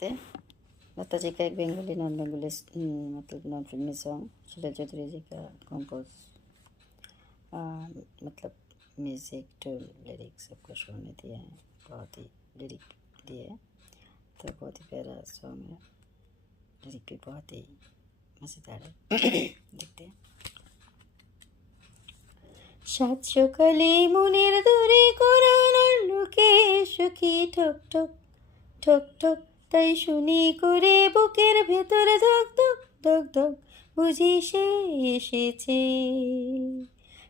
नमस्ते। लता जी का एक बेंगोली नॉन बेंगोली मतलब नॉन फिल्मी सॉन्ग शैलजा चौधरी जी का कंपोज मतलब म्यूज़िक टू लिरिक्स सब कुछ उन्होंने दिए हैं। बहुत ही लिरिक दिए हैं, तो बहुत ही प्यारा सॉन्ग है। लिरिक भी बहुत ही मज़ेदार है। देखते हैं। সাত সকালে মনের দরে করানোর লোকে সখী ঠক ঠক ঠক ঠক তাই শুনি করে বুকের ভেতর ধক ধক ধক ধক বুঝি সে এসেছে।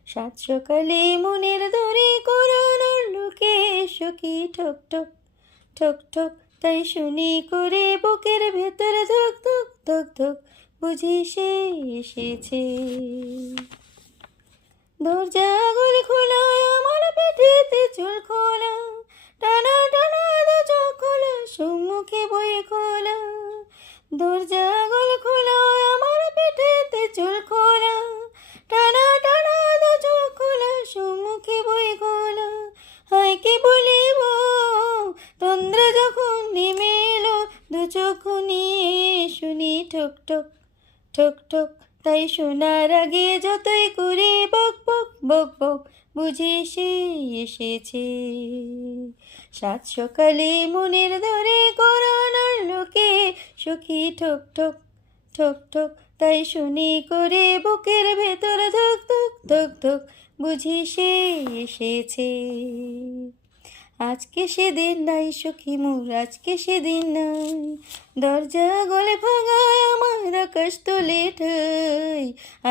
সাত সকালে মনের দরে করানোর লোকে সখী ঠক ঠক ঠক ঠক তাই শুনি করে বুকের ভেতর ধক ধক ধক ধক বুঝি সে এসেছে। দরজা গলে খোলা আমার পেটেতে চুল খোলা টানা টানা দু চোখ খোলা সম্মুখে বয়ে খোলা। দরজা গলে খোলা আমার পেটেতে চুল খোলা টানা টানা দু চোখ খোলা সম্মুখে বয়ে খোলা। হায় কি বলিব তন্দ্রা যখন নেমে এলো দু চোখ নিয়ে শুনি ঠক ঠক ঠক ঠক তাই শোনার আগে যতই করে বক বক বক বক বুঝি সে এসেছে। সাত সকালে মনের ধরে করানোর লোকে সখী ঠক ঠক ঠক ঠক তাই শুনি করে বুকের ভেতর ধক ধক ধক ধক বুঝি সে এসেছে। আজকে সেদিন নাই সখী মোর আজকে সেদিন নাই দরজা গলে ভাঙায় আমার আকাশ তোলে ঠাই।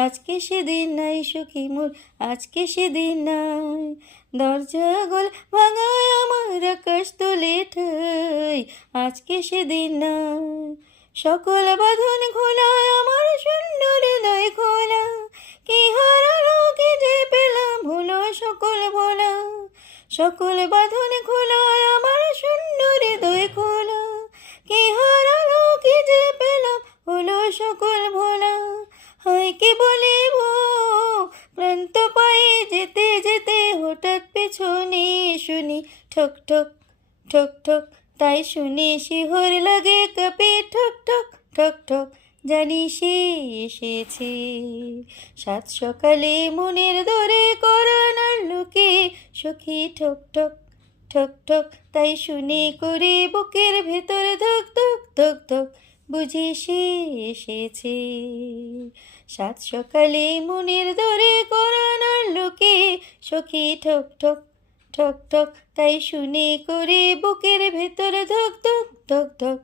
আজকে সেদিন নাই সখী মোর আজকে সেদিন নাই দরজা গলে ভাঙায় আমার আকাশ তোলে ঠাই। আজকে সেদিন নাই সকল বাঁধন খোলায় আমার শূন্য হৃদয় খোলা। কি হারালো কি যে পেলাম হলো সকল ভোলা। সকল বাঁধন খোলায় আমার শূন্য হৃদয় খোলা। কি হারালো কি যে পেলাম হলো সকল ভোলা। হয় কি বলিব ক্লান্ত পায়ে যেতে যেতে হঠাৎ পেছনে শুনি ঠক ঠক ঠক ঠক তাই শুনি শিহর লাগে কাঁপে ঠক ঠক ঠক ঠক জানি সে এসেছে। সাত সকালে মনের দরে করানোর লোকে সখী ঠক ঠক ঠক ঠক তাই শুনি করে বুকের ভেতর ধক ধক ধক ধক বুঝি সে এসেছে। সাত সকালে মনের দরে করানোর লোকে সখী ঠক ঠক ঠক ঠক তাই শুনি করে বুকের ভেতর ধক ধক ধক ধক